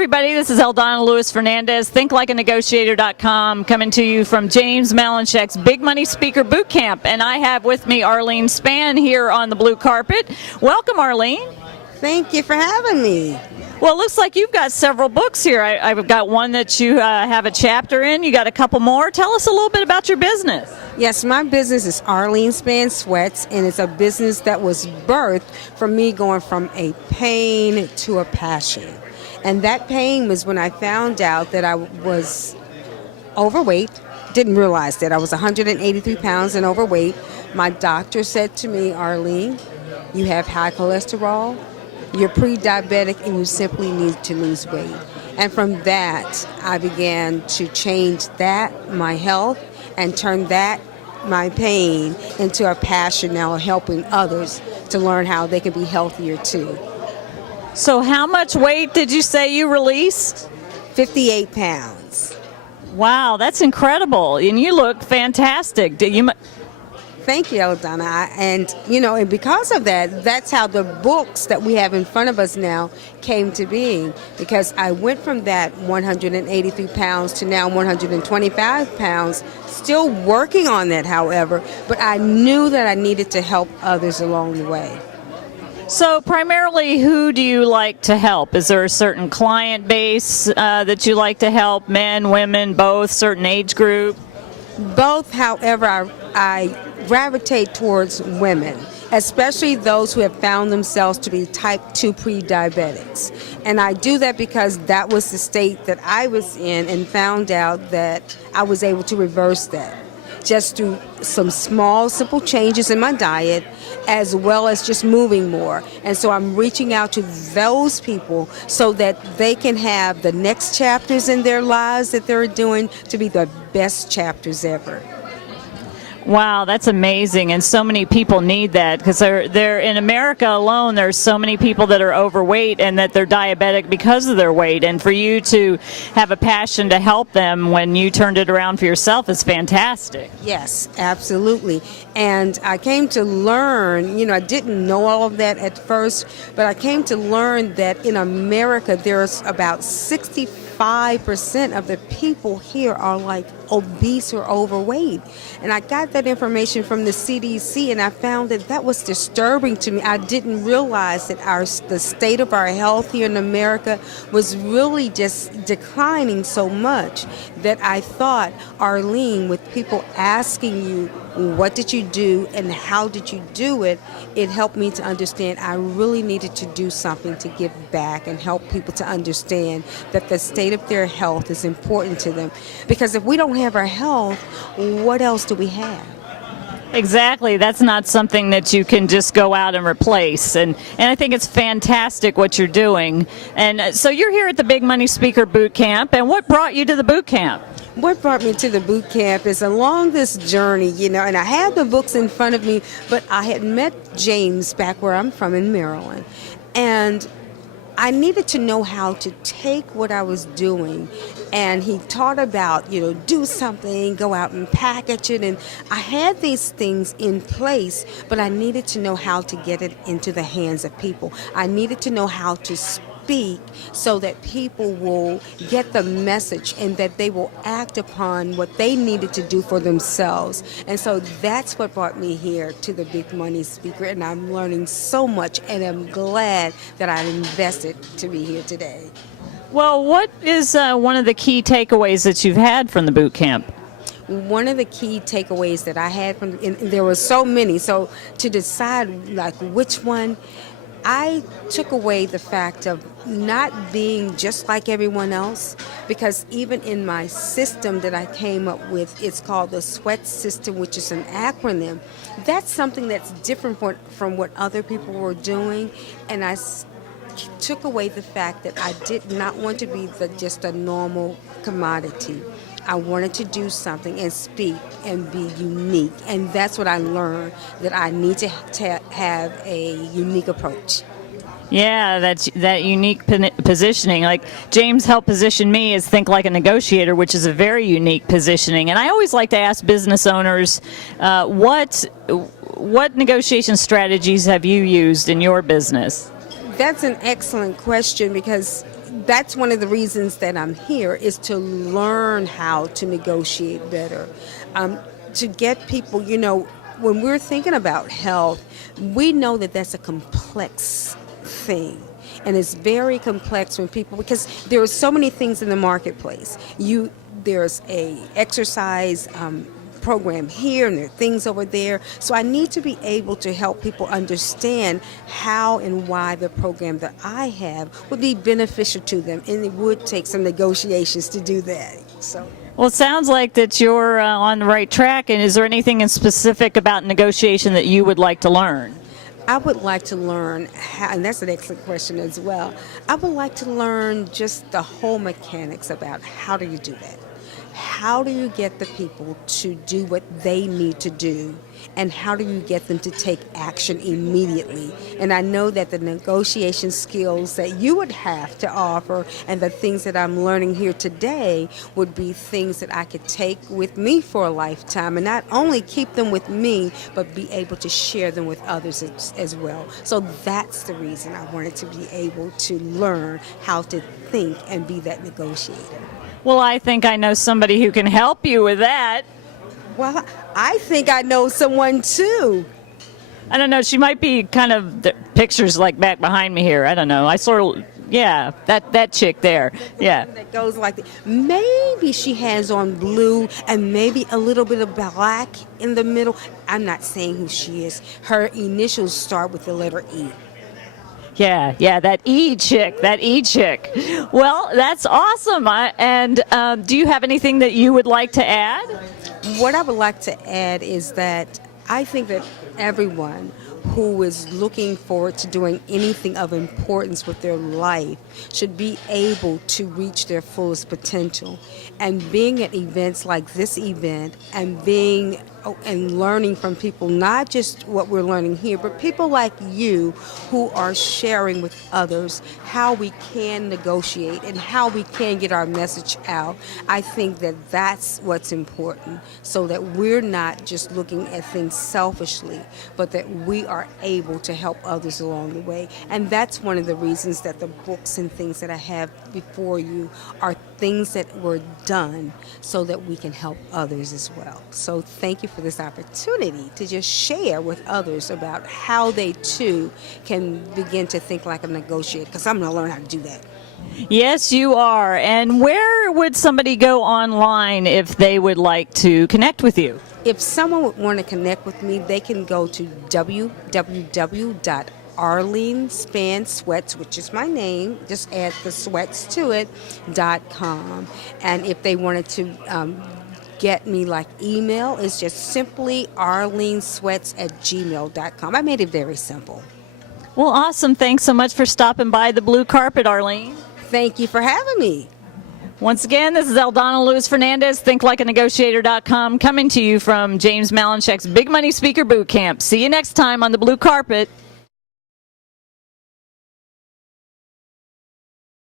everybody. This is Eldonna Fernandez, thinklikeanegotiator.com, coming to you from James Malinchek's Big Money Speaker Bootcamp. And I have with me Arlene Spann here on the blue carpet. Welcome, Arlene. Thank you for having me. Well, it looks like you've got several books here. I've got one that you have a chapter in. You got a couple more. Tell us a little bit about your business. Yes, my business is Arlene Spann Sweats, and it's a business that was birthed from me going from a pain to a passion. And that pain was when I found out that I was overweight. Didn't realize that I was 183 pounds and overweight. My doctor said to me, Arlene, you have high cholesterol, you're pre-diabetic, and you simply need to lose weight. And from that, I began to change that, my health, and turn that, my pain, into a passion now of helping others to learn how they can be healthier too. So how much weight did you say you released? 58 pounds. Wow, that's incredible. And you look fantastic. Thank you, Eldonna. And, and because of that, that's how the books that we have in front of us now came to being. Because I went from that 183 pounds to now 125 pounds, still working on that, however, but I knew that I needed to help others along the way. So primarily, who do you like to help? Is there a certain client base that you like to help? Men, women, both, certain age group? Both, however, I gravitate towards women, especially those who have found themselves to be type 2 pre-diabetics. And I do that because that was the state that I was in, and found out that I was able to reverse that just through some small, simple changes in my diet, as well as just moving more. And so I'm reaching out to those people so that they can have the next chapters in their lives that they're doing to be the best chapters ever. Wow, that's amazing, and so many people need that because they're in America alone. There's so many people that are overweight and that they're diabetic because of their weight. And for you to have a passion to help them when you turned it around for yourself is fantastic. Yes, absolutely. And I came to learn, I didn't know all of that at first, but I came to learn that in America there's about 65% of the people here are like obese or overweight. And I got that information from the CDC, and I found that that was disturbing to me. I didn't realize that the state of our health here in America was really just declining so much that I thought, Arlene, with people asking you, what did you do and how did you do it, it helped me to understand I really needed to do something to give back and help people to understand that the state of their health is important to them. Because if we don't have our health, what else do we have? Exactly. That's not something that you can just go out and replace. And I think it's fantastic what you're doing. And so you're here at the Big Money Speaker Bootcamp. And what brought you to the bootcamp? What brought me to the boot camp is along this journey, and I had the books in front of me, but I had met James back where I'm from in Maryland, and I needed to know how to take what I was doing, and he taught about, do something, go out and package it, and I had these things in place, but I needed to know how to get it into the hands of people. I needed to know how to speak so that people will get the message and that they will act upon what they needed to do for themselves. And so that's what brought me here to the Big Money Speaker, and I'm learning so much, and I'm glad that I invested to be here today. Well, what is one of the key takeaways that you've had from the boot camp? One of the key takeaways that I had from, and there were so many, so to decide like which one, I took away the fact of not being just like everyone else, because even in my system that I came up with, it's called the SWEAT system, which is an acronym. That's something that's different from what other people were doing, and I took away the fact that I did not want to be just a normal commodity. I wanted to do something and speak and be unique, and that's what I learned, that I need to have a unique approach. Yeah, that unique positioning. Like James helped position me as Think Like a Negotiator, which is a very unique positioning. And I always like to ask business owners, what negotiation strategies have you used in your business? That's an excellent question, because that's one of the reasons that I'm here, is to learn how to negotiate better, to get people, when we're thinking about health, we know that that's a complex thing. And it's very complex when people, because there are so many things in the marketplace. There's a exercise program here, and there are things over there. So I need to be able to help people understand how and why the program that I have would be beneficial to them, and it would take some negotiations to do that. So. Well, it sounds like that you're on the right track. And is there anything in specific about negotiation that you would like to learn? I would like to learn how, and that's an excellent question as well. I would like to learn just the whole mechanics about how do you do that? How do you get the people to do what they need to do? And how do you get them to take action immediately? And I know that the negotiation skills that you would have to offer and the things that I'm learning here today would be things that I could take with me for a lifetime, and not only keep them with me, but be able to share them with others as well. So that's the reason I wanted to be able to learn how to think and be that negotiator. Well, I think I know somebody who can help you with that. Well, I think I know someone too. I don't know. She might be kind of the pictures like back behind me here. I don't know. I sort of, yeah, that chick there. Yeah. That goes like that. Maybe she has on blue and maybe a little bit of black in the middle. I'm not saying who she is. Her initials start with the letter E. Yeah, that E chick. Well, that's awesome. Do you have anything that you would like to add? What I would like to add is that I think that everyone who is looking forward to doing anything of importance with their life should be able to reach their fullest potential. And being at events like this event and learning from people, not just what we're learning here, but people like you who are sharing with others how we can negotiate and how we can get our message out. I think that that's what's important, so that we're not just looking at things selfishly, but that we are able to help others along the way. And that's one of the reasons that the books and things that I have before you are things that were done so that we can help others as well. So thank you for this opportunity to just share with others about how they too can begin to think like a negotiator, because I'm going to learn how to do that. Yes, you are. And where would somebody go online if they would like to connect with you? If someone would want to connect with me, they can go to www.Arlene Sweats, which is my name, just add the sweats to it, .com. And if they wanted to get me like email, it's just simply arlenesweats@gmail.com. I made it very simple. Well, awesome. Thanks so much for stopping by the blue carpet, Arlene. Thank you for having me. Once again, this is Eldonna Lewis Fernandez, thinklikeanegotiator.com, coming to you from James Malinchek's Big Money Speaker Bootcamp. See you next time on the blue carpet.